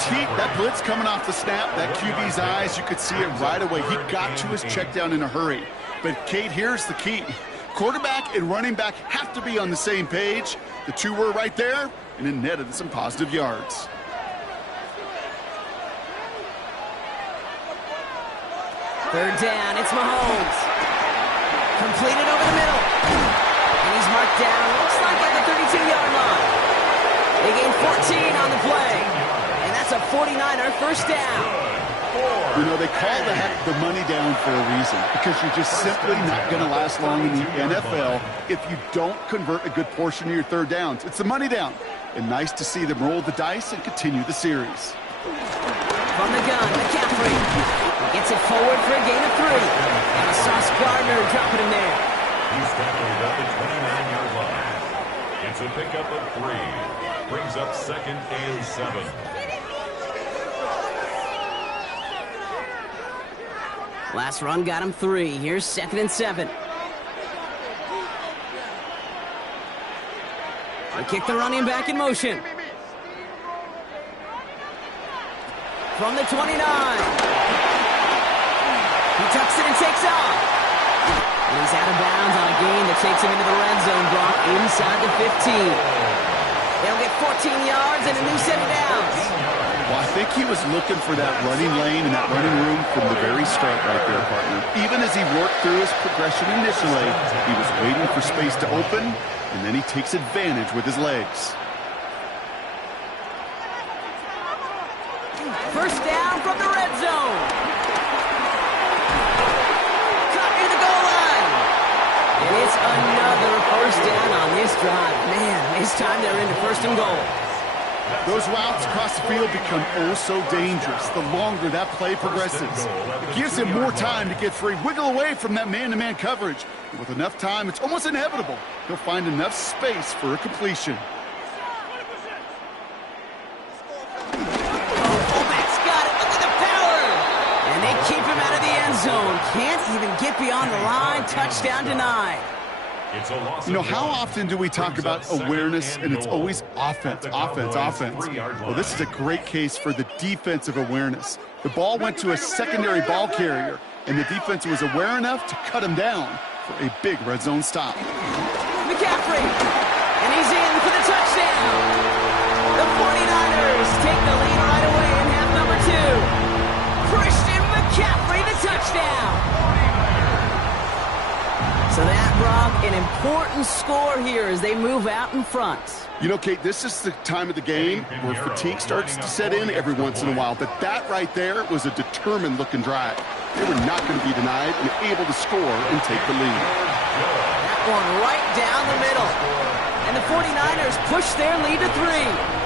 there's heat. That blitz coming off the snap, that QB's eyes, you could see it right away. He got to his check down in a hurry. But, Kate, here's the key. Quarterback and running back have to be on the same page. The two were right there, and it netted some positive yards. Third down, it's Mahomes. Completed over the middle. And he's marked down, looks like at the 32-yard line. They gain 14 on the play. And that's a 49er first down. You know, they call the money down for a reason, because you're just simply not going to last long in the NFL if you don't convert a good portion of your third downs. It's the money down. And nice to see them roll the dice and continue the series. From the gun, McCaffrey. Gets it forward for a gain of 3. And Sauce Gardner dropping him there. He's tackled at the 29-yard line. It's a pickup of 3. Brings up 2nd and 7. Last run got him 3. Here's 2nd and 7. They kick the running back in motion. From the 29. He tucks it and takes off. And he's out of bounds on a gain that takes him into the red zone block inside the 15. They'll get 14 yards and a new set of downs. Well, I think he was looking for that running lane and that running room from the very start right there, partner. Even as he worked through his progression initially, he was waiting for space to open, and then he takes advantage with his legs. First down from the red zone. Cut near the goal line. And it's another first down on this drive. Man, this time they're into 1st and goal. Those routes across the field become oh so dangerous the longer that play progresses. It gives him more time to get free, wiggle away from that man-to-man coverage. And with enough time, it's almost inevitable he'll find enough space for a completion. Keep him out of the end zone. Can't even get beyond the line. Touchdown denied. You know, how often do we talk about awareness and it's always offense, offense, offense? Well, this is a great case for the defensive awareness. The ball went to a secondary ball carrier, and the defense was aware enough to cut him down for a big red zone stop. McCaffrey, and he's in for the touchdown. The 49ers take the lead right away in half number 2. Christian McCaffrey, the touchdown. So that brought an important score here as they move out in front. You know, Kate, this is the time of the game where fatigue starts to set in every once in a while. But that right there was a determined-looking drive. They were not going to be denied and able to score and take the lead. That one right down the middle. And the 49ers push their lead to 3.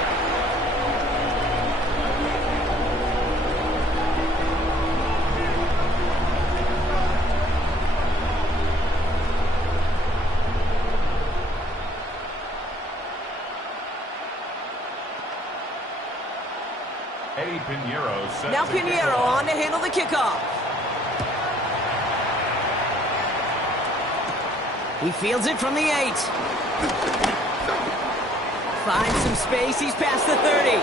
Now Pinheiro on to handle the kickoff. He fields it from the 8. Finds some space. He's past the 30.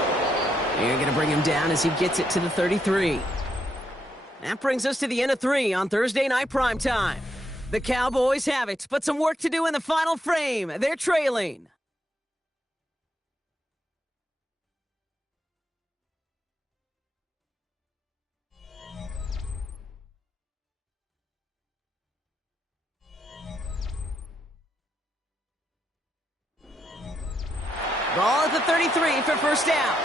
They're going to bring him down as he gets it to the 33. That brings us to the end of 3 on Thursday Night Primetime. The Cowboys have it, but some work to do in the final frame. They're trailing. Ball at the 33 for first down.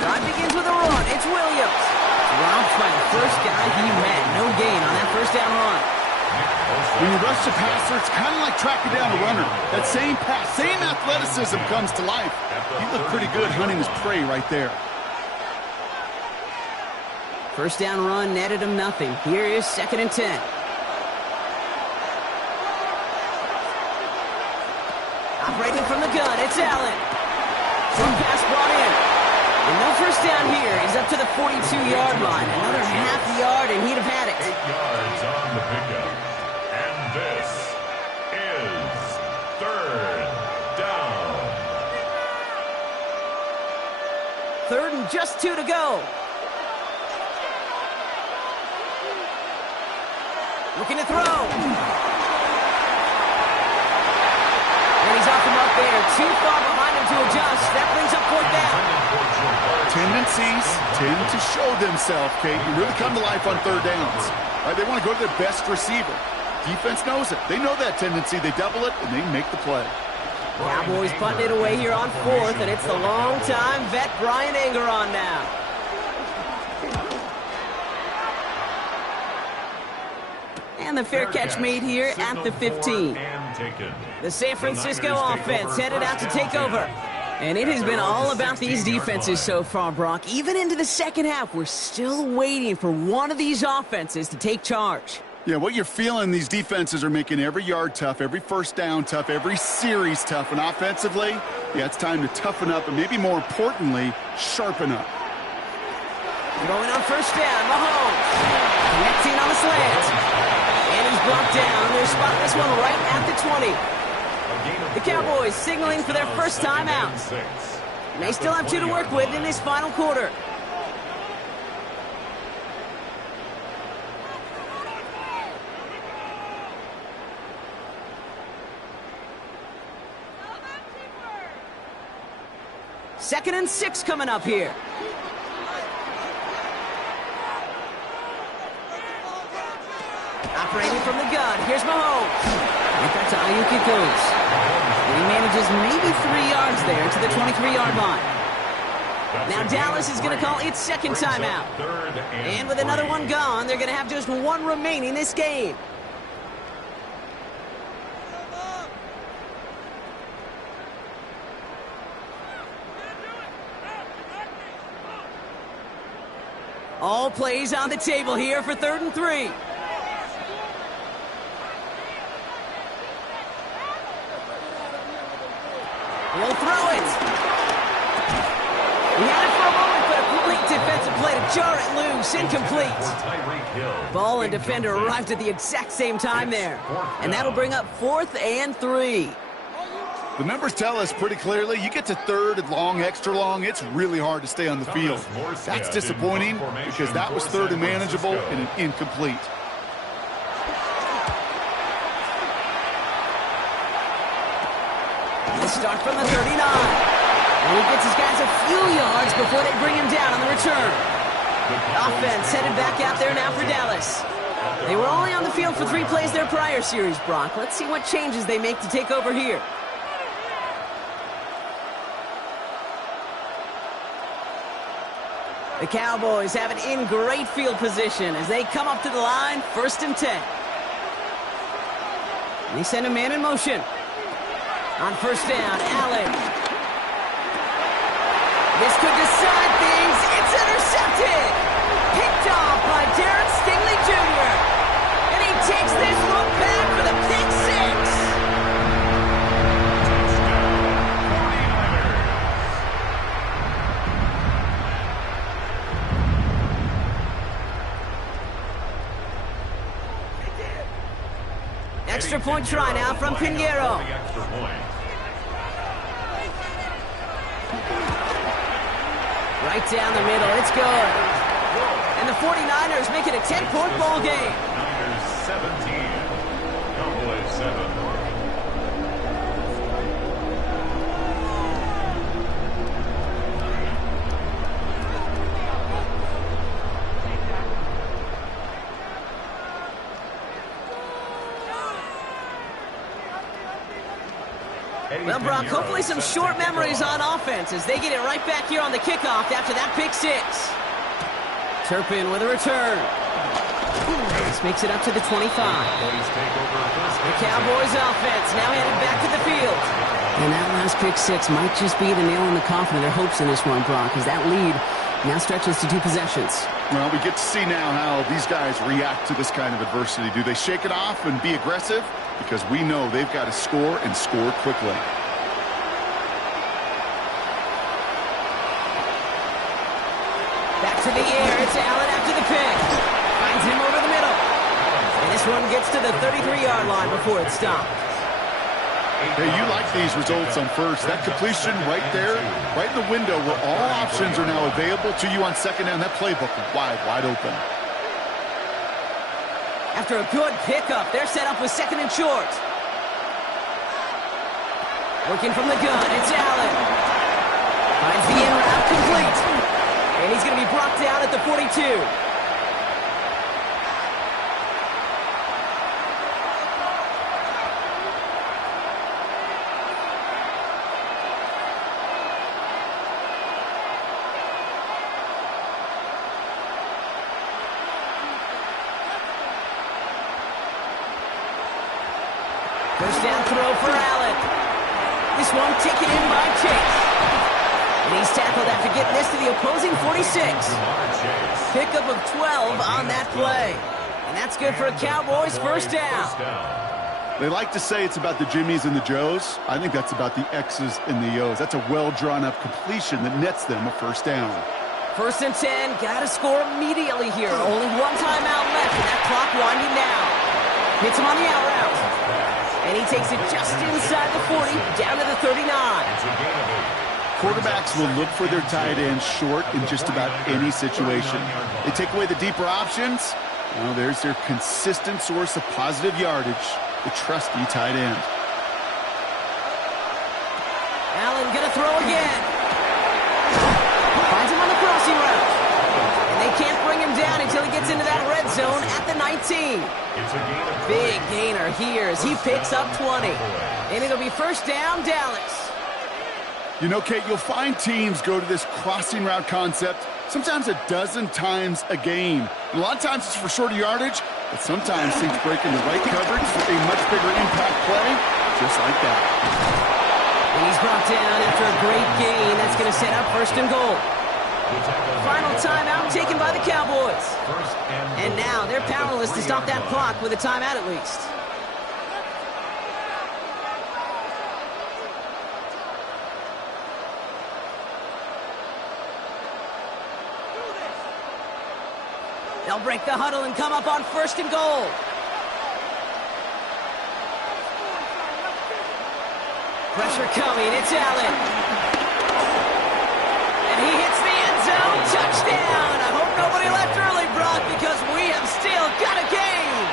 Drive begins with a run. It's Williams. Robbed by the first guy he met. No gain on that first down run. When you rush the passer, it's kind of like tracking down a runner. That same pass, same athleticism comes to life. He looked pretty good hunting his prey right there. First down run netted him nothing. Here is 2nd and 10. Operating from the gun, it's Allen. Some pass brought in. And no first down here. He's up to the 42-yard line. Another half yard, and he'd have had it. 8 yards on the pickup. And this is 3rd down. just 2 to go. Looking to throw. And he's off him up there. Too far behind him to adjust. That brings up 4th down. Tendencies tend to show themselves, Kate, and really come to life on 3rd downs. Right? They want to go to their best receiver. Defense knows it. They know that tendency. They double it, and they make the play. Cowboys putting it away here on 4th, and it's the long-time vet Bryan Anger on now. And the fair catch made here at the 15. The San Francisco offense headed out to take over. And it has been all about these defenses so far, Brock. Even into the second half, we're still waiting for one of these offenses to take charge. Yeah, what you're feeling, these defenses are making every yard tough, every first down tough, every series tough. And offensively, yeah, it's time to toughen up and maybe more importantly, sharpen up. Going on 1st down, Mahomes. Connecting on the slant. And he's brought down. They're spotting this one right at the 20. The Cowboys signaling for their first time out. They still have 2 to work with in this final quarter. Second and 6 coming up here. Operating from the gun. Here's Mahomes. Right back to Ayuk it goes. And he manages maybe 3 yards there to the 23-yard line. Now Dallas is going to call its second timeout. And with another one gone, they're going to have just 1 remaining this game. All plays on the table here for 3rd and 3. He'll throw it. He had it for a moment, but a complete defensive play to jar it loose. Incomplete. Ball and defender arrived at the exact same time there. And that'll bring up 4th and 3. The numbers tell us pretty clearly, you get to 3rd and long, extra long, it's really hard to stay on the field. That's disappointing because that was 3rd and manageable and an incomplete. He'll start from the 39. And he gets his guys a few yards before they bring him down on the return. Offense headed back out there now for Dallas. They were only on the field for 3 plays their prior series, Brock. Let's see what changes they make to take over here. The Cowboys have it in great field position as they come up to the line, 1st and 10. And they send a man in motion. On 1st down, Allen. This could decide things. It's intercepted. Picked off by Darren Stingley Jr. And he takes this one back for the pick 6. Extra point try now from Pinheiro. Right down the middle, it's good. And the 49ers make it a 10-point ball game. Niners 17, Cowboys 7. Well, Brock, hopefully some short memories on offense as they get it right back here on the kickoff after that pick 6. Turpin with a return. This makes it up to the 25. The Cowboys offense now headed back to the field. And that last pick 6 might just be the nail in the coffin of their hopes in this one, Brock, as that lead now stretches to 2 possessions. Well, we get to see now how these guys react to this kind of adversity. Do they shake it off and be aggressive? Because we know they've got to score and score quickly. Back to the air. It's Allen after the pick. Finds him over the middle. And this one gets to the 33-yard line before it's stopped. Hey, you like these results on first. That completion right there, right in the window where all options are now available to you on second down. That playbook wide open. After a good pickup, they're set up with second and short. Working from the gun, it's Allen. Finds the in route complete. And he's going to be brought down at the 42. First down throw for Allen. This one taken in by Chase. And he's tackled after getting this to the opposing 46. Pickup of 12 on that play. And that's good for a Cowboys first down. They like to say it's about the Jimmies and the Joes. I think that's about the X's and the O's. That's a well-drawn-up completion that nets them a first down. First and 10, got to score immediately here. Only one timeout left, and that clock winding down. Hits him on the out route. And he takes it just inside the 40, down to the 39. Quarterbacks will look for their tight ends short in just about any situation. They take away the deeper options. Well, there's their consistent source of positive yardage, the trusty tight end. Allen gonna throw again. Finds him on the crossing route. And they can't bring him down until he gets into that red zone at the 19. Big gainer here as he picks up 20. And it'll be first down, Dallas. You know, Kate, you'll find teams go to this crossing route concept sometimes a dozen times a game. And a lot of times it's for shorter yardage, but sometimes teams break in the right coverage for a much bigger impact play, just like that. And he's brought down after a great gain. That's going to set up first and goal. Final timeout taken by the Cowboys. And now they're powerless to stop that clock with a timeout at least. They'll break the huddle and come up on first and goal. Pressure coming, it's Allen. And he hits the end zone, touchdown. I hope nobody left early, Brock, because we have still got a game.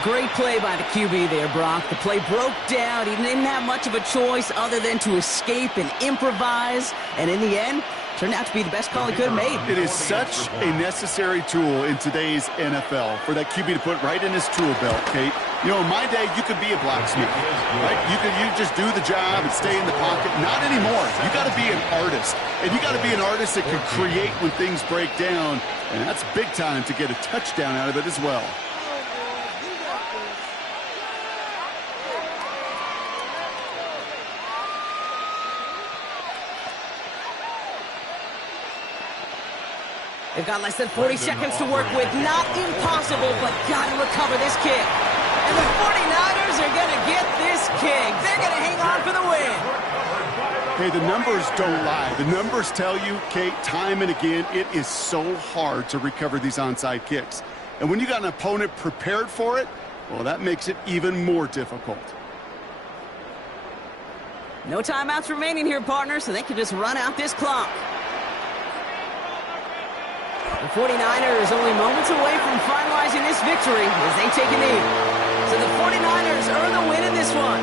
Great play by the QB there, Brock. The play broke down. He didn't have much of a choice other than to escape and improvise. And in the end, turned out to be the best call he could have made. It is such a necessary tool in today's NFL for that QB to put right in his tool belt, Kate. You know, in my day, you could be a blacksmith, right? You just do the job and stay in the pocket. Not anymore. You got to be an artist. And you got to be an artist that can create when things break down. And that's big time to get a touchdown out of it as well. They've got less than 40 seconds to work with. Not impossible, but got to recover this kick. And the 49ers are going to get this kick. They're going to hang on for the win. Hey, the numbers don't lie. The numbers tell you, Kate, time and again, it is so hard to recover these onside kicks. And when you got an opponent prepared for it, well, that makes it even more difficult. No timeouts remaining here, partner, so they can just run out this clock. The 49ers only moments away from finalizing this victory as they take a knee. So the 49ers earn the win in this one.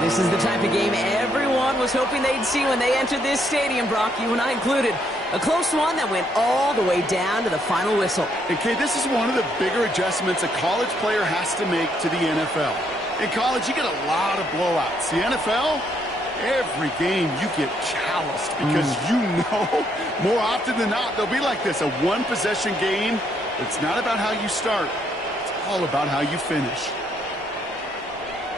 This is the type of game everyone was hoping they'd see when they entered this stadium, Brock, you and I included. A close one that went all the way down to the final whistle. Okay, this is one of the bigger adjustments a college player has to make to the NFL. In college, you get a lot of blowouts. The NFL, every game you get calloused because you know more often than not they'll be like this, a one-possession game. It's not about how you start. It's all about how you finish.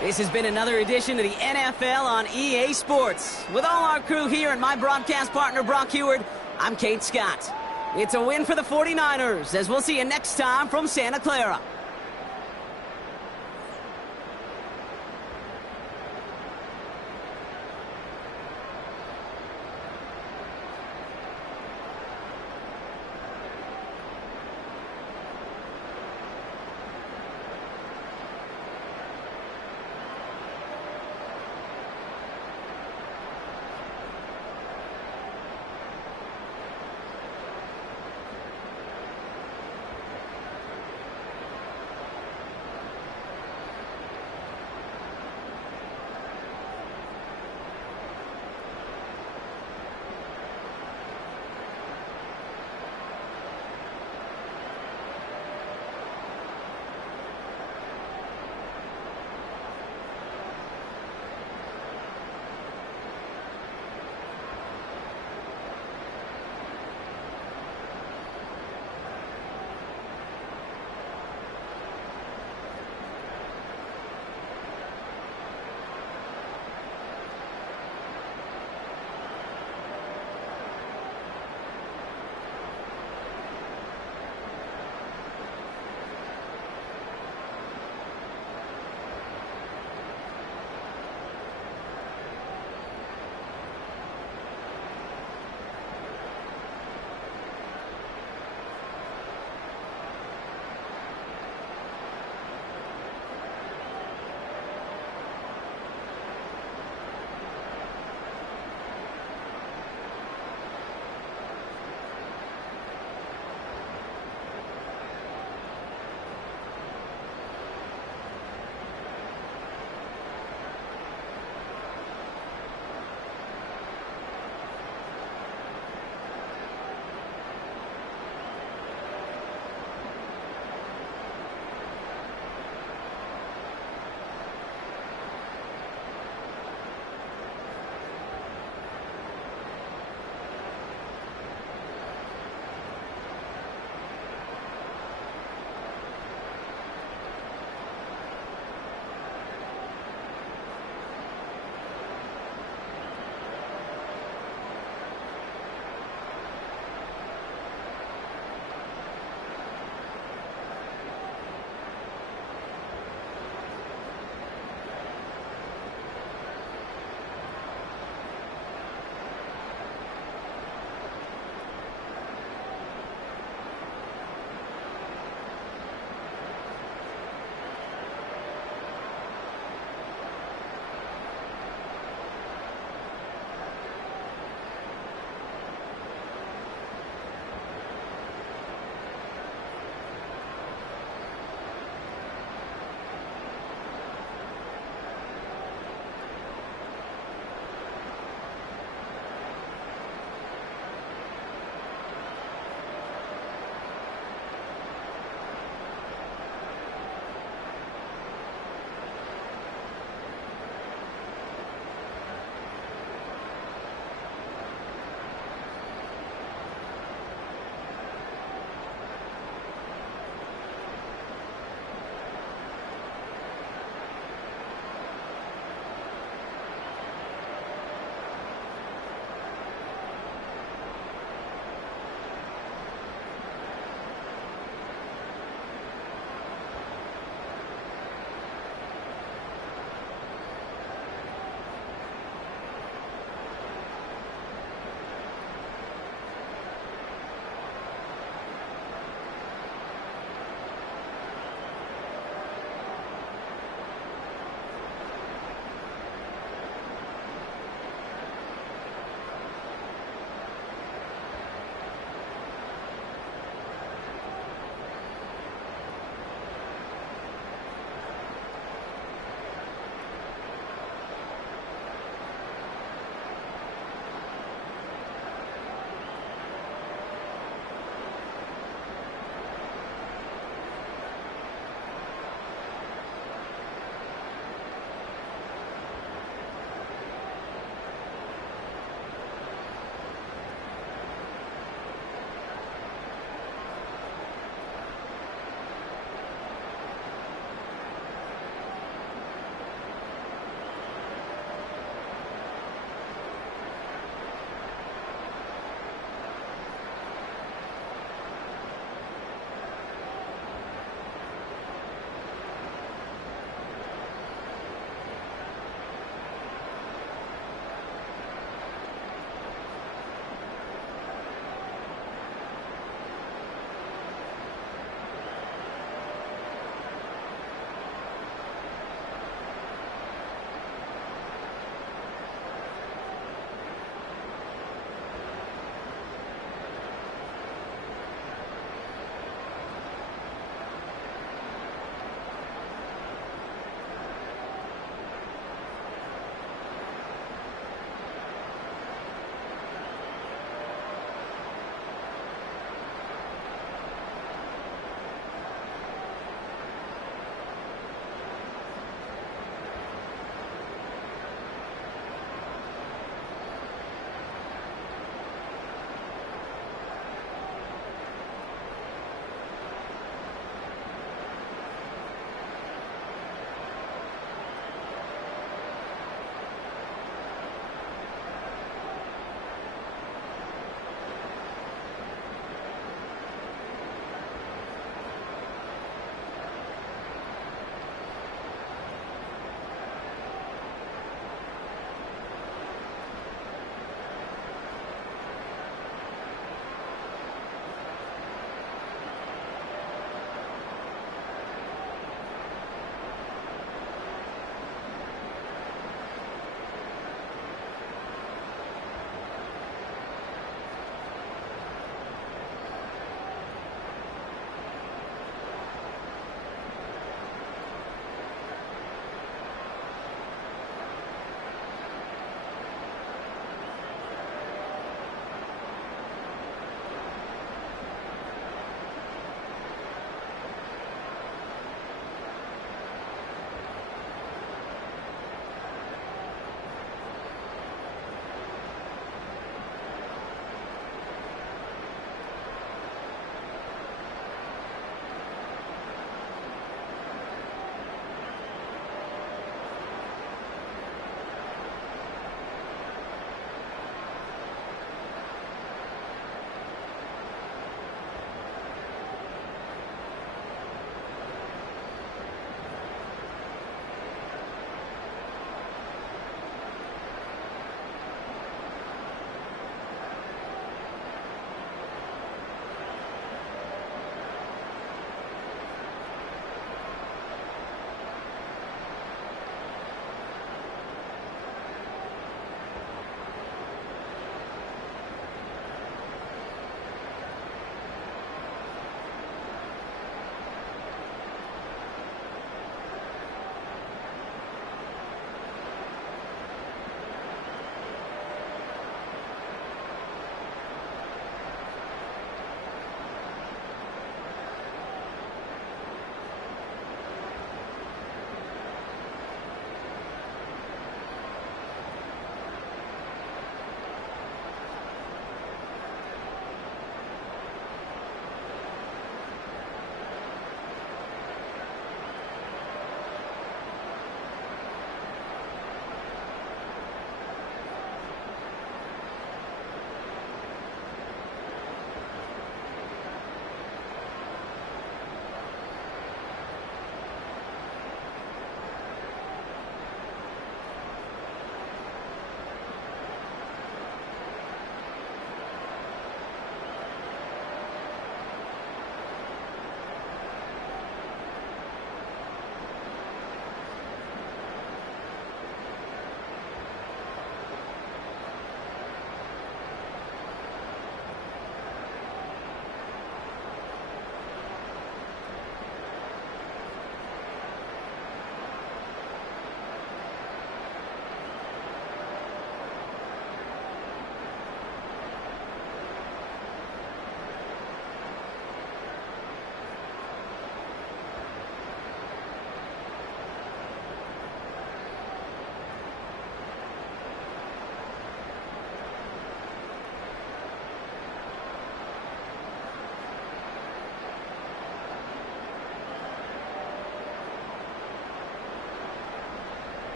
This has been another edition of the NFL on EA Sports. With all our crew here and my broadcast partner, Brock Huard, I'm Kate Scott. It's a win for the 49ers, as we'll see you next time from Santa Clara.